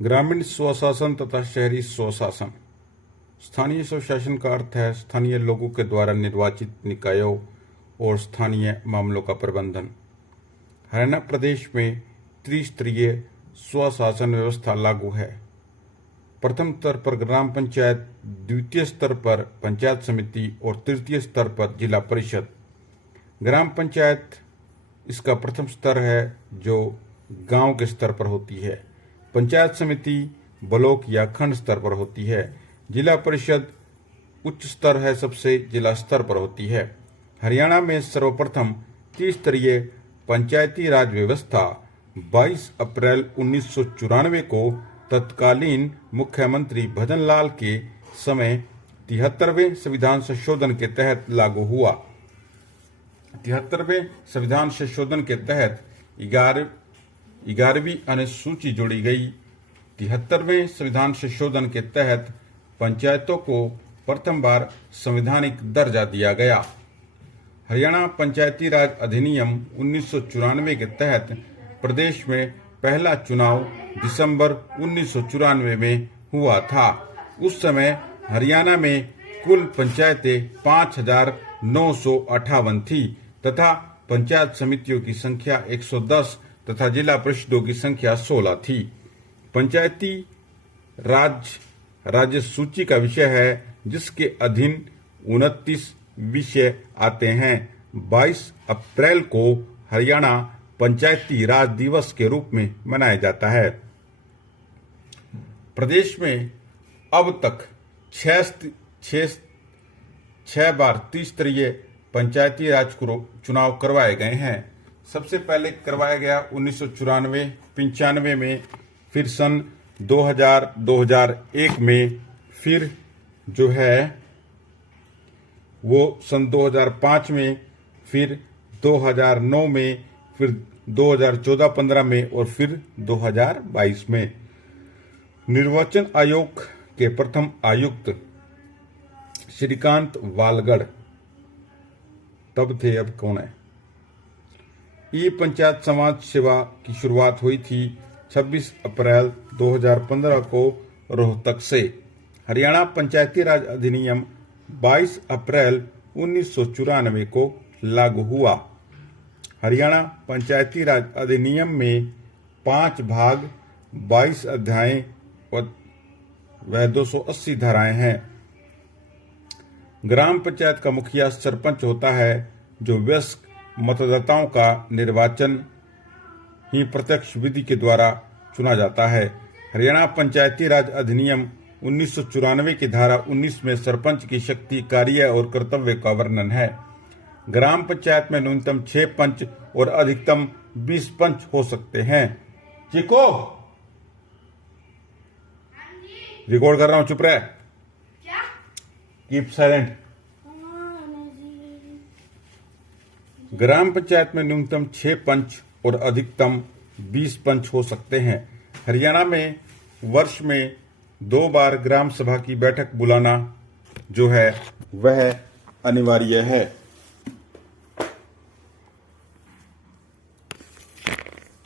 ग्रामीण स्वशासन तथा शहरी स्वशासन। स्थानीय स्वशासन का अर्थ है स्थानीय लोगों के द्वारा निर्वाचित निकायों और स्थानीय मामलों का प्रबंधन। हरियाणा प्रदेश में त्रिस्तरीय स्वशासन व्यवस्था लागू है। प्रथम स्तर पर ग्राम पंचायत, द्वितीय स्तर पर पंचायत समिति और तृतीय स्तर पर जिला परिषद। ग्राम पंचायत इसका प्रथम स्तर है जो गांव के स्तर पर होती है। पंचायत समिति ब्लॉक या खंड स्तर पर होती है। जिला परिषद उच्च स्तर है, सबसे जिला स्तर पर होती है। हरियाणा में सर्वप्रथम त्रिस्तरीय पंचायती राज व्यवस्था 22 अप्रैल 1994 को तत्कालीन मुख्यमंत्री भजन लाल के समय 73वें संविधान संशोधन के तहत लागू हुआ। 73वें संविधान संशोधन के तहत 11वीं अनुसूची जोड़ी गई। 73वें संविधान संशोधन के तहत पंचायतों को प्रथम बार संवैधानिक दर्जा दिया गया। हरियाणा पंचायती राज अधिनियम 1994 के तहत प्रदेश में पहला चुनाव दिसंबर 1994 में हुआ था। उस समय हरियाणा में कुल पंचायतें 5,958 थी तथा पंचायत समितियों की संख्या 110 तथा जिला परिषदों की संख्या 16 थी। पंचायती राज राज्य सूची का विषय है जिसके अधीन 29 विषय आते हैं। 22 अप्रैल को हरियाणा पंचायती राज दिवस के रूप में मनाया जाता है। प्रदेश में अब तक छह बार त्रिस्तरीय पंचायती राज चुनाव करवाए गए हैं। सबसे पहले करवाया गया 1994, 95 में, फिर सन 2000, 2001 में, फिर जो है वो सन 2005 में, फिर 2009 में, फिर 2014-15 में और फिर 2022 में। निर्वाचन आयोग के प्रथम आयुक्त श्रीकांत वालगढ़ तब थे, अब कौन है। ई पंचायत समाज सेवा की शुरुआत हुई थी 26 अप्रैल 2015 को रोहतक से। हरियाणा पंचायती राज अधिनियम 22 अप्रैल 1994 को लागू हुआ। हरियाणा पंचायती राज अधिनियम में 5 भाग, 22 अध्याय और वह 280 धाराएं हैं। ग्राम पंचायत का मुखिया सरपंच होता है जो वयस्क मतदाताओं का निर्वाचन ही प्रत्यक्ष विधि के द्वारा चुना जाता है। हरियाणा पंचायती राज अधिनियम 1994 की धारा 19 में सरपंच की शक्ति, कार्य और कर्तव्य का वर्णन है। ग्राम पंचायत में न्यूनतम 6 पंच और अधिकतम 20 पंच हो सकते हैं। चिको, रिकॉर्ड कर रहा हूं, चुप रहे। Keep silent. ग्राम पंचायत में न्यूनतम 6 पंच और अधिकतम 20 पंच हो सकते हैं। हरियाणा में वर्ष में 2 बार ग्राम सभा की बैठक बुलाना जो है वह अनिवार्य है।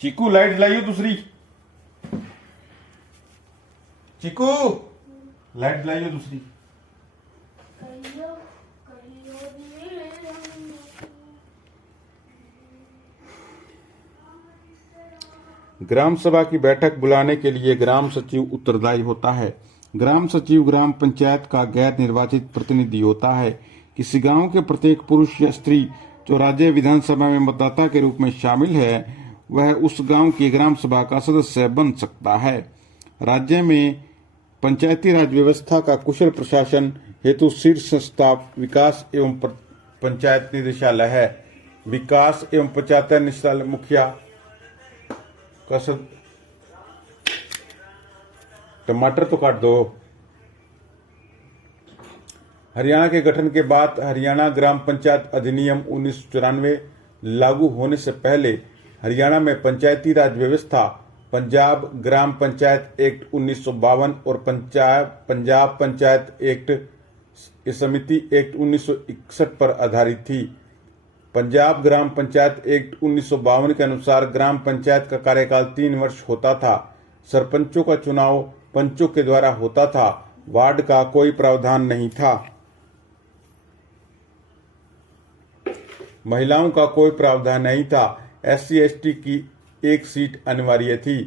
चीकू, लाइट लाइयो दूसरी। चीकू, लाइट लाइयो दूसरी। ग्राम सभा की बैठक बुलाने के लिए ग्राम सचिव उत्तरदायी होता है। ग्राम सचिव ग्राम पंचायत का गैर निर्वाचित प्रतिनिधि होता है। किसी गांव के प्रत्येक पुरुष या स्त्री जो राज्य विधानसभा में मतदाता के रूप में शामिल है वह उस गांव की ग्राम सभा का सदस्य बन सकता है। राज्य में पंचायती राज व्यवस्था का कुशल प्रशासन हेतु शीर्ष संस्था विकास एवं पंचायत निदेशालय है। विकास एवं पंचायत निदेशालय मुखिया का टमाटर तो काट दो। हरियाणा के गठन के बाद हरियाणा ग्राम पंचायत अधिनियम 1994 लागू होने से पहले हरियाणा में पंचायती राज व्यवस्था पंजाब ग्राम पंचायत एक्ट 1952 और पंजाब पंचायत एक्ट समिति एक्ट 1961 पर आधारित थी। पंजाब ग्राम पंचायत एक्ट 1952 के अनुसार ग्राम पंचायत का कार्यकाल 3 वर्ष होता था। सरपंचों का चुनाव पंचों के द्वारा होता था। वार्ड का कोई प्रावधान नहीं था। महिलाओं का कोई प्रावधान नहीं था। SC/ST की एक सीट अनिवार्य थी।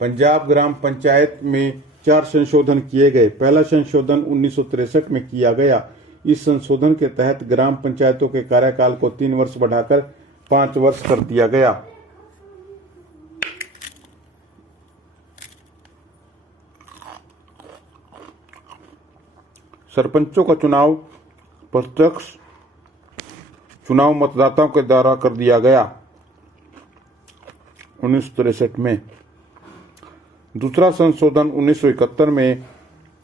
पंजाब ग्राम पंचायत में 4 संशोधन किए गए। पहला संशोधन 1963 में किया गया। इस संशोधन के तहत ग्राम पंचायतों के कार्यकाल को 3 वर्ष बढ़ाकर 5 वर्ष कर दिया गया। सरपंचों का चुनाव प्रत्यक्ष चुनाव मतदाताओं के द्वारा कर दिया गया 1963 में। दूसरा संशोधन 1971 में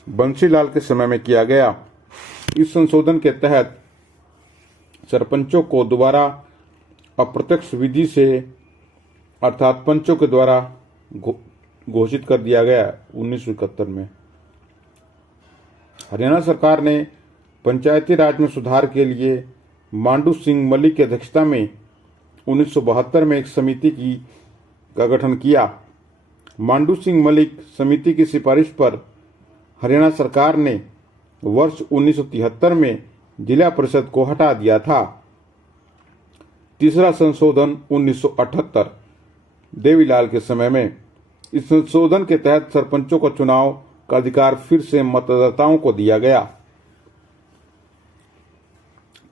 बंसीलाल के समय में किया गया। इस संशोधन के तहत सरपंचों को दोबारा अप्रत्यक्ष विधि से अर्थात पंचों के द्वारा घोषित कर दिया गया 1971 में। हरियाणा सरकार ने पंचायती राज में सुधार के लिए मांडू सिंह मलिक की अध्यक्षता में 1972 में एक समिति का गठन किया। मांडू सिंह मलिक समिति की सिफारिश पर हरियाणा सरकार ने वर्ष 1973 में जिला परिषद को हटा दिया था। तीसरा संशोधन 1978 देवीलाल के समय में। इस संशोधन के तहत सरपंचों का चुनाव का अधिकार फिर से मतदाताओं को दिया गया।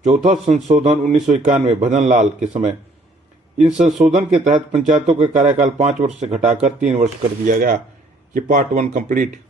चौथा संशोधन 1991 भजनलाल के समय। इन संशोधन के तहत पंचायतों के कार्यकाल 5 वर्ष से घटाकर 3 वर्ष कर दिया गया। ये पार्ट 1 कंप्लीट।